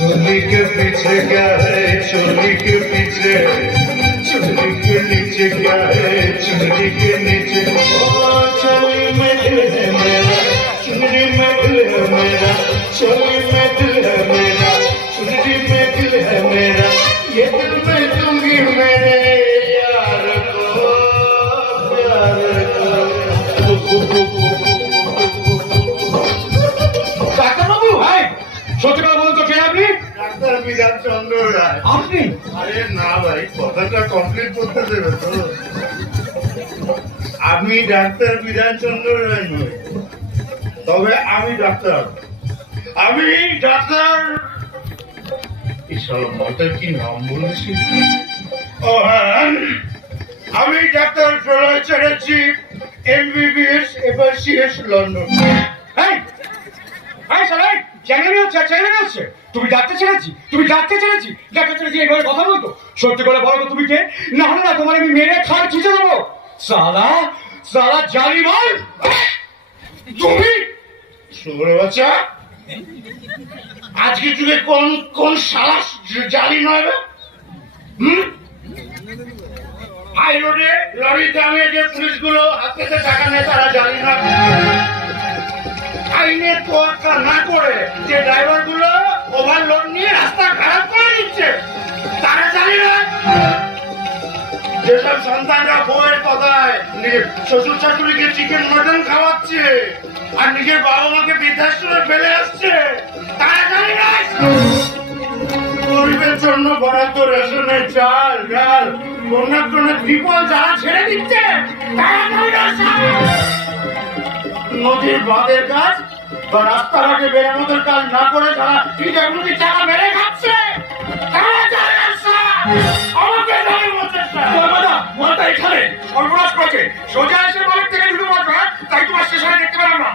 चोली के पीछे क्या है चोली के पीछे चोली के नीचे क्या है चुनरी के नीचे ओ चोली में दिल है मेरा चुनरी में दिल है मेरा चोली में दिल है मेरा चुनरी में दिल है मेरा ये दिल मैं दूंगी मेरे यार को प्यार को ডাক্তারবাবু, হাই, সত্যি কথা বলুন তো, কে আপনি? ডাক্তার বিধান চন্দ্র রায়। আপনি? আরে না ভাই, কথাটা কমপ্লিট করতে দেবে তো। আমি ডাক্তার বিধান চন্দ্র রায় নই, তবে আমি ডাক্তার। আমি ডাক্তার ঈশ্বর মাতার কি নাম বলেছি? ও হ্যাঁ, আমি ডাক্তার প্রলয় চ্যাটার্জি, MBBS FRCS লন্ডন। এই, এই সবাই, চ্যানেলে হচ্ছে, চ্যানেলে হচ্ছে। তুমি ডাক্তার ছেড়েছি, তুমি ডাক্তার ছেড়েছি, ডাক্তার ছেড়েছি, এইভাবে কথা বলতো? সত্যি করে বলো তো তুমি কে? না হলে না তোমার আমি মেরে খাওয়ার খিচে দেবো। সালা, সালা জালি মাল। তুমি শুয়োরের বাচ্চা, আজকে যুগে কোন কোন শালা জালি নয় রে? হাই রোডে লরি দামে যে পুলিশগুলো হাতে টাকা নেয় তারা জালি নয়। আইনের তোয়াক্কা না করে যে ড্রাইভার গুলো ওভারলোড নিয়ে রাস্তা খারাপ করে দিচ্ছে তারা জালি নয়। যেসব সন্তানরা বউয়ের কথায় নিজের শ্বশুর শাশুড়িকে চিকেন মটন খাওয়াচ্ছে আর নিজের বাবা মাকে বৃদ্ধাশ্রমে ফেলে আসছে তারা জানি না। গরিবের জন্য বরাদ্দ রেশনের চাল ডাল বন্যার জন্য বিপদ যারা ছেড়ে দিচ্ছে তারা জানি না। নদীর বাঁধের কাজ বা রাস্তাঘাটে মেরামতের কাজ না করে যারা পিঠাগুলি টাকা মেরে খাচ্ছে তারা জানি না। আমাকে জানি বলছে মাথা এখানে সর্বনাশ করেছে। সোজা এসে বলের থেকে দুটো মাত্রা, তাই তোমার স্টেশনে